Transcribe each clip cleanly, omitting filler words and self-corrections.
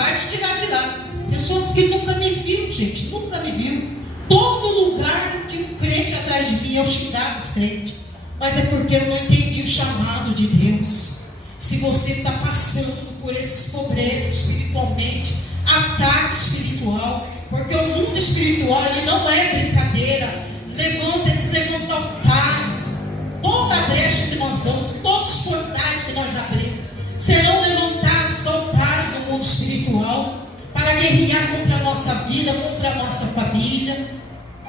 vai te tirar de lá. Pessoas que nunca me viram, gente, nunca me viram. Todo lugar tinha um crente atrás de mim, eu xingava os crentes. Mas é porque eu não entendi o chamado de Deus. Se você está passando por esses problemas espiritualmente, ataque espiritual, porque o mundo espiritual ele não é brincadeira. Eles levantam altares. Toda a brecha que nós damos, todos os portais que nós abrimos, serão levantados altares no mundo espiritual para guerrear contra a nossa vida, contra a nossa família.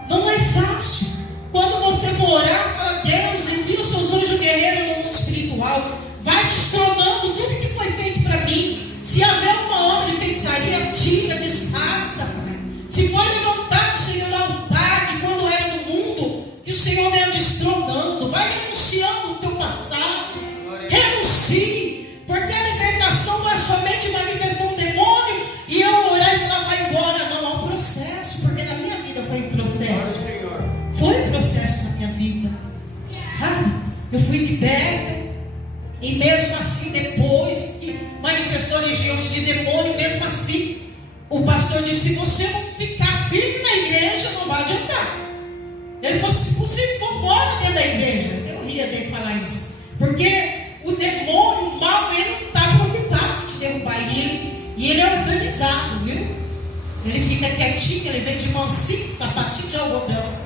Não é fácil. Quando você for orar, fala: Deus, envia os seus anjos guerreiros no mundo espiritual. Vai destronando tudo que foi feito para mim. Se houver uma obra de feitiçaria, tira, desfaça. Se for levantado, Senhor, altar de quando era no mundo, que o Senhor venha destronando. Vai renunciando o teu passado. Renuncie. Porque a libertação não é somente manifestar um demônio e eu orar e falar: vai embora. Não, há um processo. Porque na minha vida foi um processo. Foi um processo na minha vida. Eu fui liberta. E mesmo assim, depois que manifestou legiões de demônio, mesmo assim, o pastor disse: se você não ficar firme na igreja, não vai adiantar. Ele falou: se possível, vamos embora dentro da igreja. Eu ria dele falar isso. Porque o demônio, o mal, ele não está preocupado de te derrubar. E ele é organizado, viu? Ele fica quietinho, ele vem de mansinho, sapatinho de algodão.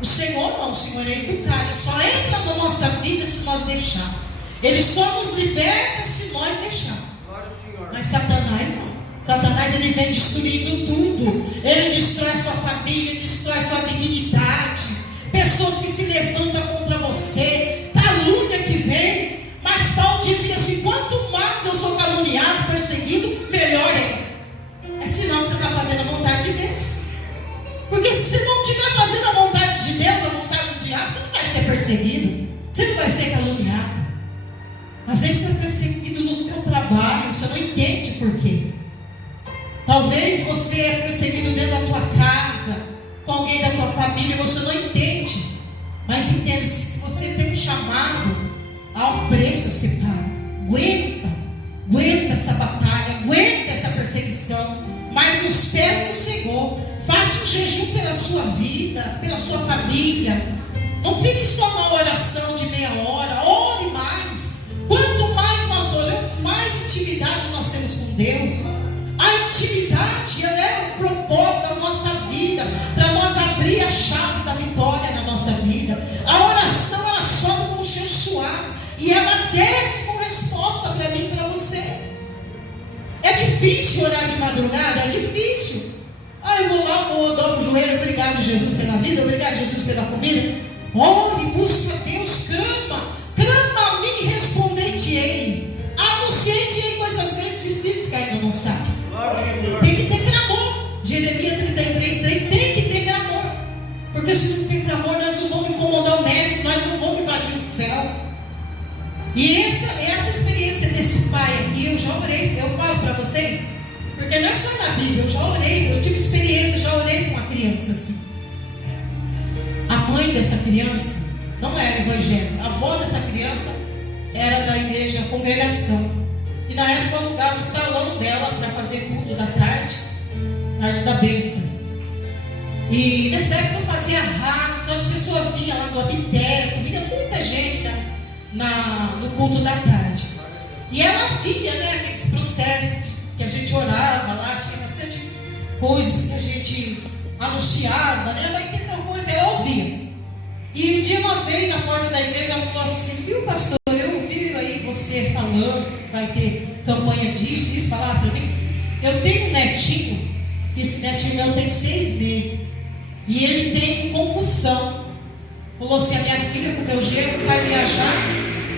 O Senhor não, o Senhor é educado. Ele só entra na nossa vida se nós deixarmos. Ele só nos liberta se nós deixarmos. Mas Satanás não. Satanás, ele vem destruindo tudo. Ele destrói a sua família, destrói a sua dignidade. Pessoas que se levantam contra você, calúnia que vem. Mas Paulo dizia assim: quanto mais eu sou caluniado, perseguido, melhor é. É sinal que você está fazendo a vontade de Deus. Porque se você não estiver fazendo a vontade de Deus, a vontade do diabo, você não vai ser perseguido. Você não vai ser caluniado. Às vezes você é perseguido no teu trabalho, você não entende por quê. Talvez você é perseguido dentro da tua casa, com alguém da tua família, e você não entende. Mas entende, se você tem um chamado, há um preço a ser pago. Aguenta essa batalha, aguenta essa perseguição. Mas nos pés do Senhor. Faça um jejum pela sua vida, pela sua família. Não fique só na oração de meia hora, ore mais. Quanto mais nós oramos, mais intimidade nós temos com Deus. A intimidade, ela é o propósito da nossa vida, para nós abrir a chave da vitória na nossa vida. A oração, ela sobe com um cheiro suave e ela desce com resposta para mim e para você. É difícil orar de madrugada? É difícil. Eu vou lá, vou dobro o joelho: obrigado, Jesus, pela vida, obrigado, Jesus, pela comida. Ore, busca Deus, clama a mim e respondei-te-ei. Anunciei-te-ei coisas grandes e firmes que ainda não sabe. Tem que ter clamor. Jeremias 33:3, tem que ter clamor. Porque se não tem clamor, nós não vamos incomodar o mestre, nós não vamos invadir o céu. E essa experiência desse pai aqui, eu já orei, eu falo para vocês, porque não é só na Bíblia, eu já orei, eu tive experiência, já orei com uma criança assim. A mãe dessa criança não era evangélica, a avó dessa criança era da igreja Congregação. E na época eu alugava o salão dela para fazer culto da tarde da bênção. E nessa época eu fazia rádio, então as pessoas vinham lá do Abiteco, vinha muita gente no culto da tarde. E ela via, aqueles processos que a gente orava lá, tinha bastante coisas que a gente anunciava, ela entendeu coisa, ela ouvia. E um dia ela veio na porta da igreja, ela falou assim: viu, pastor, eu ouvi aí você falando que vai ter campanha disso, falar para mim. Eu tenho um netinho, esse netinho meu tem 6 meses, e ele tem convulsão. Falou assim: a minha filha com meu gelo sai viajar.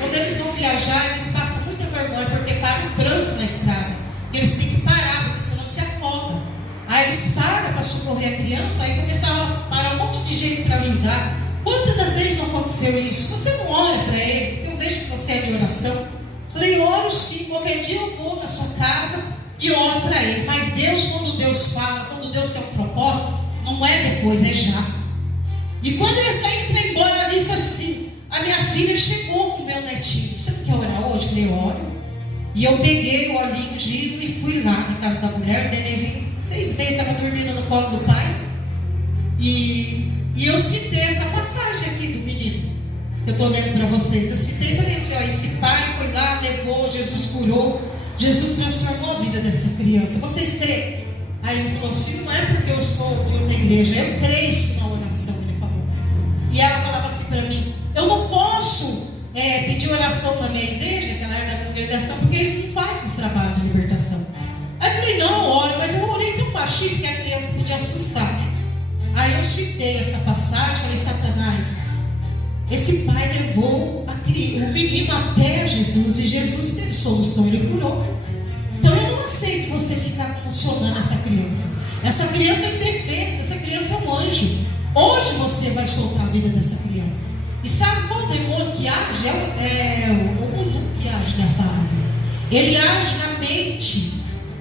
Quando eles vão viajar, eles passam muita vergonha, porque para o trânsito na estrada. Eles têm que parar, porque senão se afogam. Aí eles param para socorrer a criança, aí começaram a parar um monte de gente para ajudar. Quantas das vezes não aconteceu isso? Você não ora para ele? Eu vejo que você é de oração. Falei: oro sim, qualquer dia eu vou na sua casa e oro para ele. Mas Deus, quando Deus fala, quando Deus tem um propósito, não é depois, é já. E quando eu saí para ir embora, ela disse assim: a minha filha chegou com o meu netinho. Você não quer orar hoje? Eu falei: oro. E eu peguei o olhinho, giro e fui lá na casa da mulher. O nenenzinho, 6 meses, estava dormindo no colo do pai. E eu citei essa passagem aqui do menino, que eu estou lendo para vocês. Eu citei para isso, ó, esse pai foi lá, levou, Jesus curou, Jesus transformou a vida dessa criança. Vocês creem? Aí ele falou assim, não é porque eu sou de outra igreja, eu creio isso na oração, ele falou. E ela falava assim para mim, eu não posso pedir oração na minha igreja, que ela era da congregação, porque eles não fazem esse trabalho de libertação. Aí eu falei, não, oro, mas eu orei tão baixinho que a criança podia assustar, né? Aí eu citei essa passagem, falei, Satanás, esse pai levou o menino até Jesus, e Jesus teve solução, ele curou. Então eu não aceito você ficar funcionando essa criança. Essa criança é indefesa, essa criança é um anjo. Hoje você vai soltar a vida dessa criança. E sabe qual demônio que age? É o Mulu que age nessa área. Ele age na mente.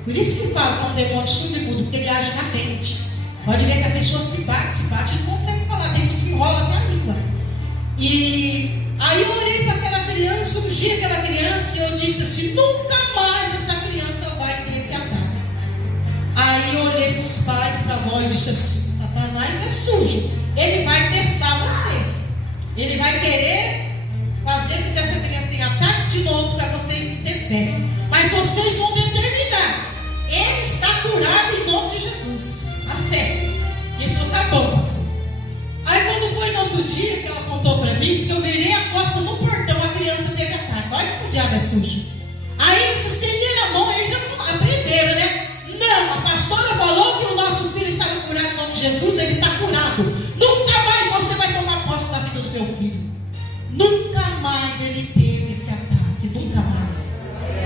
Por isso que fala que é um demônio surdo-mudo, porque ele age na mente. Pode ver que a pessoa se bate, e não consegue falar, tem que se enrola até a língua. E aí eu orei para aquela criança, ungi aquela criança, e eu disse assim, nunca mais essa criança vai ter esse ataque. Aí eu olhei para os pais, para a avó, e disse assim, Satanás é sujo, ele vai testar vocês. Ele vai querer fazer com que essa criança tenha ataque de novo para vocês não ter fé. Mas vocês vão determinar. Ele está curado em nome de Jesus. A fé. Isso está bom, pastor. Aí quando foi no outro dia que ela contou para mim, disse que eu virei a costa no portão, a criança teve ataque. Olha como o diabo é sujo. Aí eles estenderam a mão, eles já aprenderam, né? Não, a pastora falou que o nosso filho estava curado em nome de Jesus, ele está curado. Nunca mais você vai tomar posse da vida do meu filho. Nunca mais ele teve esse ataque, nunca mais.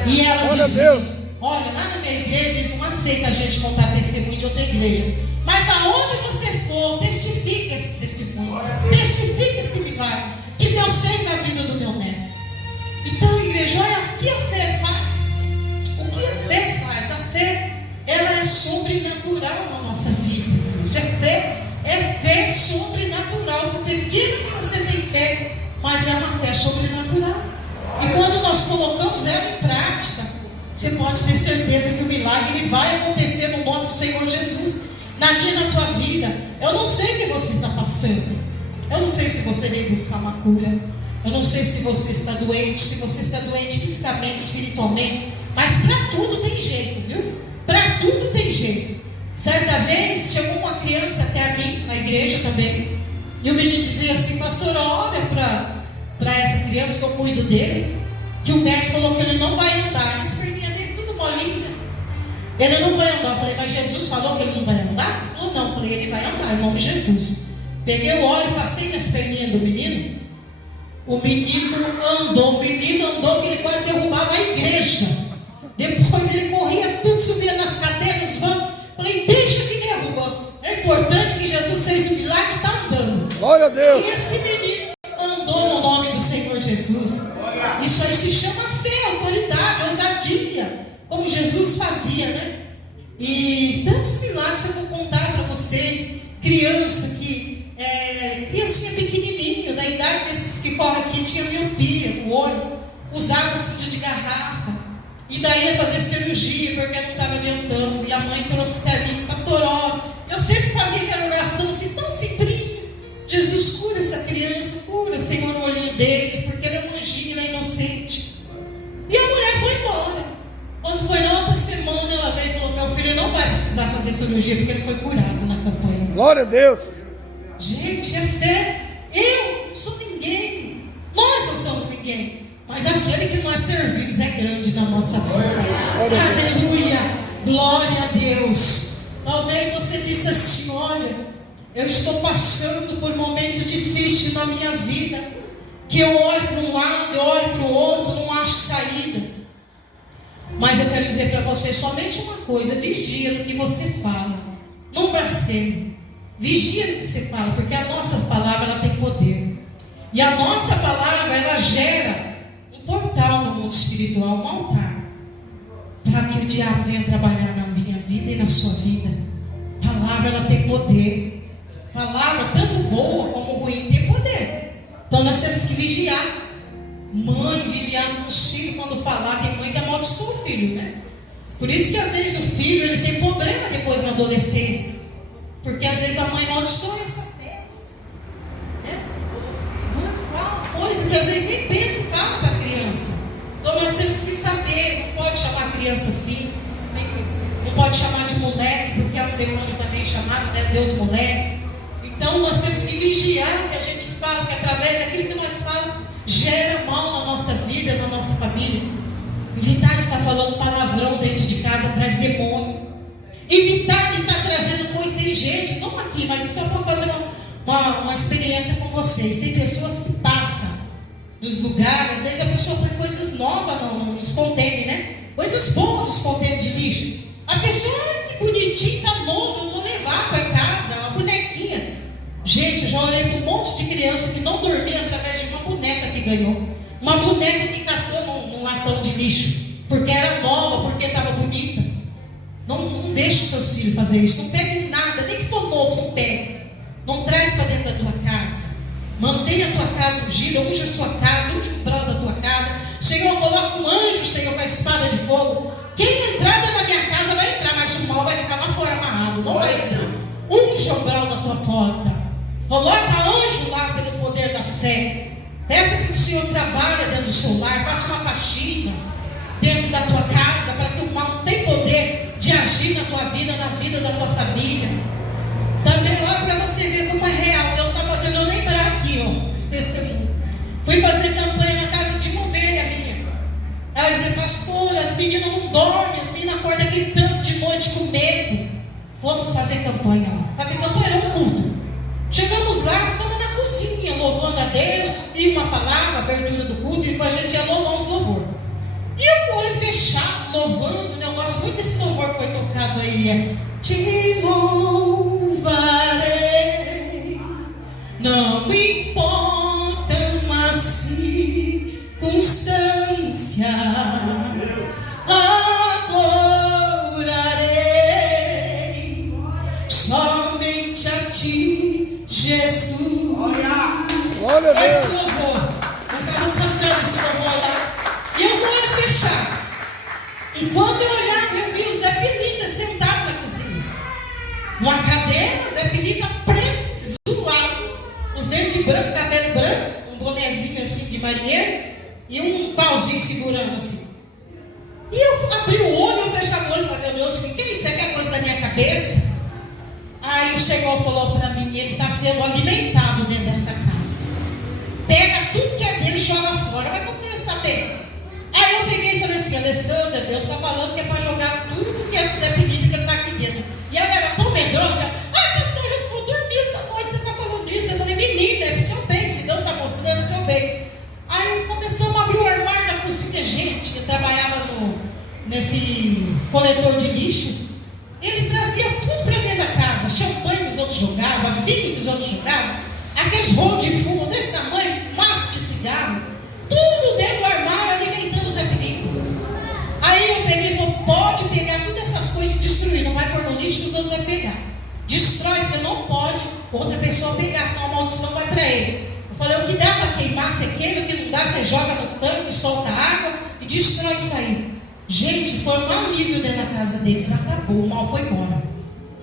E ela dizia, olha, lá na minha igreja eles não aceitam a gente contar testemunho de outra igreja. Mas aonde você for, testifique esse testemunho, testifique esse milagre que Deus fez na vida do meu neto. Então, igreja, olha, o que a fé faz? O que a fé faz? A fé, ela é sobrenatural na nossa vida, igreja. É fé sobrenatural. O pequeno que você tem fé, mas é uma fé sobrenatural. E quando nós colocamos ela em prática, você pode ter certeza que o milagre ele vai acontecer no nome do Senhor Jesus. Na minha e na tua vida. Eu não sei o que você está passando. Eu não sei se você veio buscar uma cura. Eu não sei se você está doente. Se você está doente fisicamente, espiritualmente. Mas para tudo tem jeito, viu? Para tudo tem jeito. Certa vez chegou uma criança até a mim, na igreja também. E o menino dizia assim, pastora, olha para essa criança que eu cuido dele. Que o médico falou que ele não vai andar. E as perninhas dele tudo molinha. Ele não vai andar. Eu falei, mas Jesus falou que ele não vai andar? Ele falou, não. Eu falei, ele vai andar, em nome de Jesus. Peguei o óleo, passei nas perninhas do menino. O menino andou que ele quase derrubava a igreja. Depois ele corria tudo, subia nas cadeiras, nos bancos. Eu falei, deixa que derruba. É importante que Jesus fez o milagre e está andando. Glória a Deus. E esse menino andou no nome do Senhor Jesus. Isso aí se chama fé, autoridade, ousadia. Como Jesus fazia, né? E tantos milagres que eu vou contar para vocês. Criancinha pequenininho, da idade desses que correm aqui, tinha miopia no olho, usava fundo de garrafa, e daí ia fazer cirurgia, porque não estava adiantando. E a mãe trouxe até mim, pastor, ó, eu sempre fazia aquela oração assim, tão simplinha. Jesus, cura essa criança, cura, Senhor, o olhinho dele, porque ele é um anjinho, ele é inocente. E a mulher foi embora. Quando foi na outra semana, ela veio e falou, meu filho não vai precisar fazer cirurgia, porque ele foi curado na campanha. Glória a Deus. Gente, é fé. Eu não sou ninguém. Nós não somos ninguém. Mas aquele que nós servimos é grande na nossa vida. Aleluia. Glória a Deus. Talvez você disse assim, olha, eu estou passando por um momento difícil na minha vida, que eu olho para um lado, eu olho para o outro, não acho saída. Mas eu quero dizer para você somente uma coisa: vigia no que você fala, não blasfeme. Vigia no que você fala, porque a nossa palavra ela tem poder. E a nossa palavra ela gera um portal no mundo espiritual, um altar, para que o diabo venha trabalhar na minha vida e na sua vida. A palavra ela tem poder. A palavra, tanto boa como ruim, tem poder. Então nós temos que vigiar. Mãe vigiando com os filhos, quando falar, tem mãe que amaldiçoa o filho, né? Por isso que às vezes o filho ele tem problema depois na adolescência. Porque às vezes a mãe amaldiçoa essa terra. Né? Mãe fala coisa que às vezes nem pensa e fala para a criança. Então nós temos que saber, não pode chamar a criança assim, não pode chamar de moleque, porque é um demônio também chamado, né? Deus moleque. Então nós temos que vigiar o que a gente fala, que através daquilo que nós falamos, gera mal na nossa vida, na nossa família. Evitar de estar falando palavrão dentro de casa traz demônio. Evitar de estar trazendo coisa inteligente, não aqui, mas eu só vou fazer uma experiência com vocês. Tem pessoas que passam nos lugares, às vezes a pessoa põe coisas novas nos contêineres, né? Coisas boas nos contêineres de lixo. A pessoa, que bonitinha, tá nova, eu vou levar para casa, uma bonequinha. Gente, eu já olhei para um monte de criança que não dormia através de uma boneca que ganhou. Uma boneca que catou num latão de lixo, porque era nova, porque estava bonita. Não deixe os seus filhos fazer isso. Não pegue nada, nem que for novo, não pegue. Não traz para dentro da tua casa. Mantenha a tua casa ungida, unge a sua casa, unge o umbral da tua casa. Senhor, coloca um anjo, Senhor, com a espada de fogo. Quem entrar dentro da minha casa vai entrar, mas o mal vai ficar lá fora amarrado, não vai entrar. Unge o umbral da tua porta. Coloca anjo lá pelo poder da fé. Peça para que o Senhor trabalhe dentro do seu lar, faça uma faxina dentro da tua casa, para que o mal não tenha poder de agir na tua vida, na vida da tua família. Também olha para você ver como é real. Deus está fazendo eu lembrar aqui, ó, esse testemunho. Fui fazer campanha na casa de uma ovelha minha. Ela dizia, pastora, as meninas não dormem, as meninas acordam gritando de noite com medo. Fomos fazer campanha lá. Fazer campanha era um culto. Chegamos lá, ficamos na cozinha, louvando a Deus, e uma palavra, abertura do culto, e depois a gente ia louvar os louvores. E eu com o olho fechado, louvando, né? Eu gosto muito desse louvor que foi tocado aí. Te louvarei, não importam as circunstâncias, adorarei somente a ti, Jesus. Glória a Deus. Esse louvor, nós estávamos cantando esse louvor lá, e eu com o olho fechado. E quando eu olhava, eu vi o Zé Pilinta sentado na cozinha, numa cadeira, Zé Pilinta preto, zoado, os dentes brancos, cabelo branco, um bonezinho assim de marinheiro e um pauzinho segurando assim. E eu abri o olho, eu fechava o olho e falei, meu Deus, o que é isso? Isso aqui é coisa da minha cabeça? Aí o Senhor falou para mim, ele está sendo alimentado dentro dessa casa. Pega tudo que é dele e joga fora. Mas como eu ia saber? Aí eu peguei e falei assim, Alessandra, Deus está falando que é para jogar tudo que é do Zé Pilinta que ele está aqui dentro. E ela era tão medrosa, pastor, eu não vou dormir essa noite, você está falando isso. Eu falei, menina, é para o seu bem, se Deus está mostrando, é para o seu bem. Aí começamos a abrir o armário da cozinha, gente, eu trabalhava nesse coletor de lixo. Ele trazia tudo para dentro da casa, champanhe que os outros jogavam, vinho que os outros jogavam, aqueles rolos de fumo desse tamanho, maço de cigarro, tudo dentro do armário alimentando os apelidos. Aí eu peguei e falei, pode pegar todas essas coisas e destruir, não vai pôr no lixo que os outros vão pegar. Destrói, porque não pode outra pessoa pegar, senão a maldição vai para ele. Eu falei, o que dá para queimar, você queima, o que não dá, você joga no tanque, solta água e destrói isso aí. Gente, foi um alívio dentro da casa deles, acabou, o mal foi embora.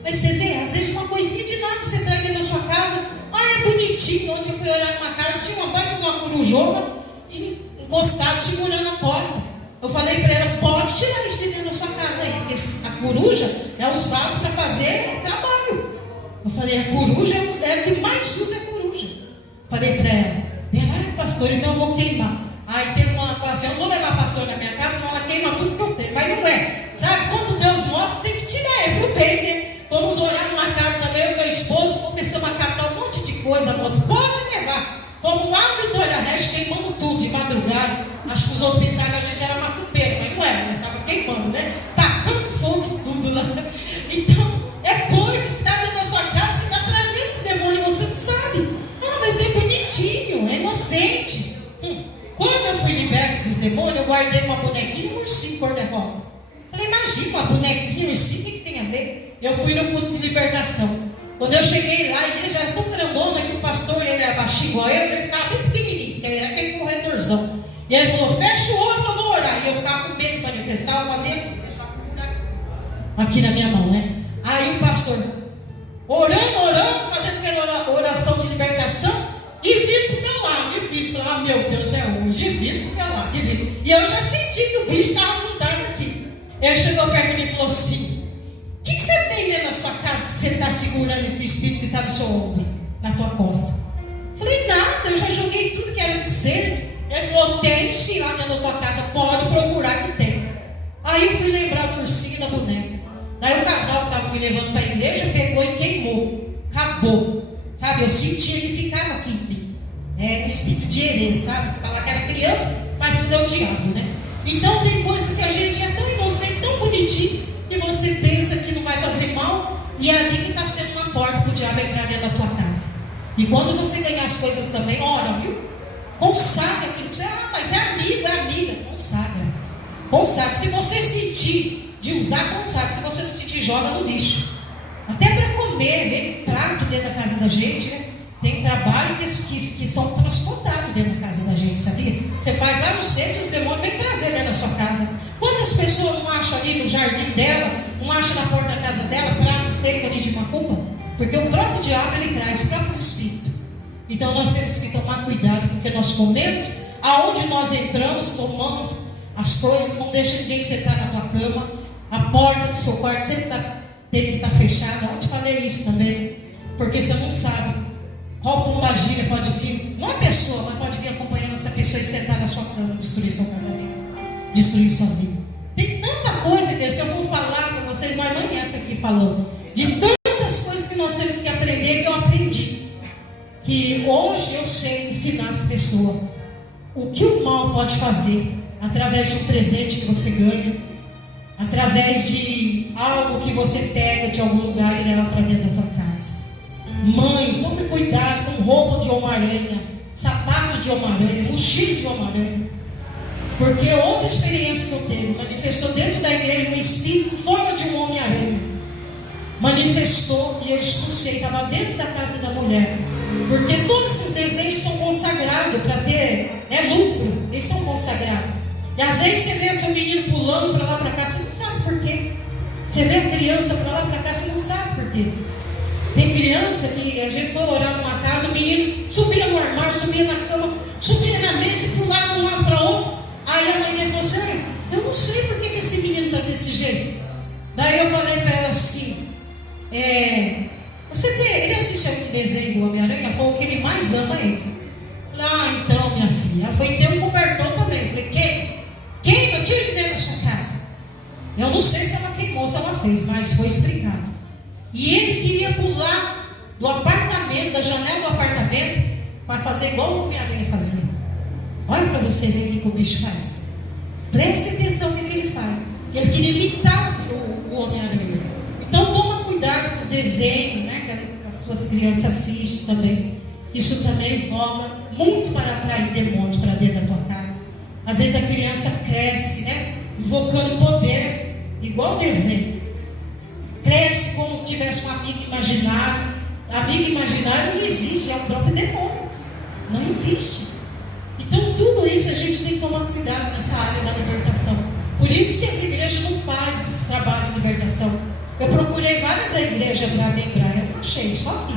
Mas você vê, às vezes uma coisinha de nada você traz dentro da sua casa, é bonitinho. Ontem eu fui orar numa casa, tinha uma baita de uma corujona encostado, segurando a porta. Eu falei para ela, pode tirar isso de dentro da sua casa aí, porque a coruja é usada para fazer trabalho. Eu falei, a coruja é o que mais usa a coruja. Falei para ela, pastor, então eu vou queimar. Aí teve uma que falou assim, eu vou levar a pastora na minha casa, senão ela queima tudo que eu tenho. Mas não é. Sabe, quando Deus mostra, tem que tirar, é pro bem, né? Vamos orar numa casa também, eu e meu esposo, começamos a catar um monte de coisa, moça. Pode levar. Fomos lá no Vitória Resto, queimamos tudo de madrugada. Acho que os outros pensaram que a gente era macumbeiro, mas não era, nós estávamos queimando, né? Tacando fogo e tudo lá. Então, é coisa que está dentro da sua casa que está trazendo os demônios, você não sabe. Mas é bonitinho, é inocente. Quando eu fui liberto dos demônios, eu guardei uma bonequinha e um ursinho cor-de-rosa. Falei, imagina, uma bonequinha e um ursinho, o que tem a ver? Eu fui no culto de libertação. Quando eu cheguei lá, a igreja era tão grandona que o pastor, ele era baixinho igual eu, ele ficava bem pequenininho, porque era aquele corredorzão. E ele falou, fecha o olho que eu vou orar. E eu ficava com medo de manifestar, eu fazia assim, deixava o buraco aqui na minha mão, né? Aí o pastor, orando, fazendo aquela oração de libertação, e vindo pro meu lado, e vindo, falei, ah, meu Deus, é hoje, e vindo pro meu lado, e vindo. E eu já senti que o bicho estava mudando aqui. Ele chegou perto de mim e falou assim, o que você tem ali na sua casa que você está segurando esse espírito que está no seu ombro, na tua costa? Falei, nada, eu já joguei tudo que era de ser. Ele falou, tem sim lá dentro da tua casa, pode procurar que tem. Aí eu fui lembrar do ursinho da boneca. Daí o casal que estava me levando para a igreja pegou e queimou. Acabou. Sabe, eu senti ele ficar aqui em mim. É um espírito de herê, sabe? Estava aquela criança, mas não deu diabo, né? Então tem coisas que a gente é tão inocente, tão bonitinho, e você pensa que não vai fazer mal, e ali que está sendo uma porta para o diabo entrar dentro da tua casa. E quando você ganhar as coisas também, ora, viu? Consagra aquilo que você, mas é amiga, consagra. Se você sentir de usar, consagra. Se você não sentir, joga no lixo. Até para comer, vem prato dentro da casa da gente, né? Tem trabalho que são transportados dentro da casa da gente, sabia? Você faz lá no centro, os demônios vêm trazer dentro da sua casa. Quantas pessoas não acham ali no jardim dela, não acham na porta da casa dela, prato feito ali de macumba? Porque o próprio diabo, ele traz os próprios espíritos. Então nós temos que tomar cuidado com o que nós comemos, aonde nós entramos, tomamos as coisas, não deixa ninguém sentar na tua cama, a porta do seu quarto sempre tem que estar fechada. Eu te falei isso também, porque você não sabe qual pombagira pode vir, não é pessoa, mas pode vir acompanhando essa pessoa e sentar na sua cama, destruir seu casamento, destruir sua vida. Tem tanta coisa, que se eu vou falar com vocês, não amanhece aqui falando, de tantas coisas que nós temos que aprender, que eu aprendi. Que hoje eu sei ensinar as pessoas o que o mal pode fazer através de um presente que você ganha, através de algo que você pega de algum lugar e leva para dentro da tua casa. Mãe, tome cuidado com roupa de Homem-Aranha, sapato de Homem-Aranha, mochila de Homem-Aranha. Porque outra experiência que eu teve, manifestou dentro da igreja um espírito em forma de um Homem-Aranha. Manifestou e eu expulsei, estava dentro da casa da mulher. Porque todos esses desenhos são consagrados para ter lucro, eles são consagrados. E às vezes você vê o seu menino pulando para lá para cá, você não sabe por quê. Você vê a criança para lá para cá, você não sabe por quê. Tem criança que a gente foi orar numa casa, o menino subia no armário, subia na cama, subia na mesa e pulava de um lado para outro. Aí a mãe dele falou assim, eu não sei por que esse menino está desse jeito. Daí eu falei para ela assim, ele assiste algum desenho do Homem-Aranha? Foi o que ele mais ama ele. Falei, então minha filha. Ela foi ter um cobertor também. Falei, queima, tira de dentro da sua casa. Eu não sei se ela queimou, se ela fez, mas foi explicado. E ele queria pular do apartamento, da janela do apartamento, para fazer igual o Homem-Aranha fazia. Olha para você ver o que o bicho faz. Preste atenção no que ele faz. Ele queria imitar o Homem-Aranha. Então toma cuidado com os desenhos, né, que as suas crianças assistem também. Isso também voga muito para atrair demônios para dentro da tua casa. Às vezes a criança cresce, né, invocando poder, igual desenho. Cresce como se tivesse um amigo imaginário. Amigo imaginário não existe, é o próprio demônio. Não existe. Então tudo isso a gente tem que tomar cuidado nessa área da libertação. Por isso que essa igreja não faz esse trabalho de libertação. Eu procurei várias igrejas para lembrar, eu não achei, só aqui.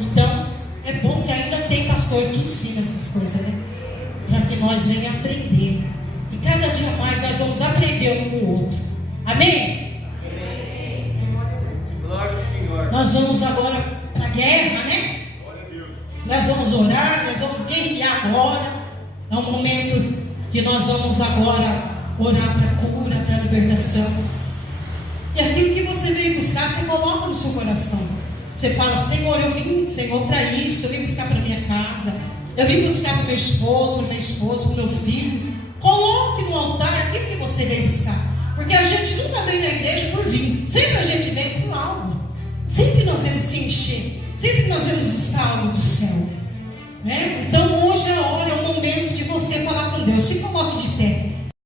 Então, é bom que ainda tem pastor que ensina essas coisas, né? Para que nós venhamos aprender. E cada dia mais nós vamos aprender um com o outro. Amém? Amém. Glória ao Senhor. Nós vamos agora para a guerra, né? Glória a Deus. Nós vamos orar, nós vamos guerrear agora. É um momento que nós vamos agora orar para cura, para libertação. E aquilo que você veio buscar, você coloca no seu coração. Você fala, Senhor, eu vim, Senhor, para isso. Eu vim buscar para minha casa. Eu vim buscar para o meu esposo, para o meu esposo, para o meu filho. Coloque no altar aquilo que você veio buscar. Porque a gente nunca vem na igreja por vir. Sempre a gente vem por algo. Sempre nós vamos se encher. Sempre nós vamos buscar algo do céu. Né? Então hoje é a hora, é o momento de você falar com Deus. Se coloque de pé.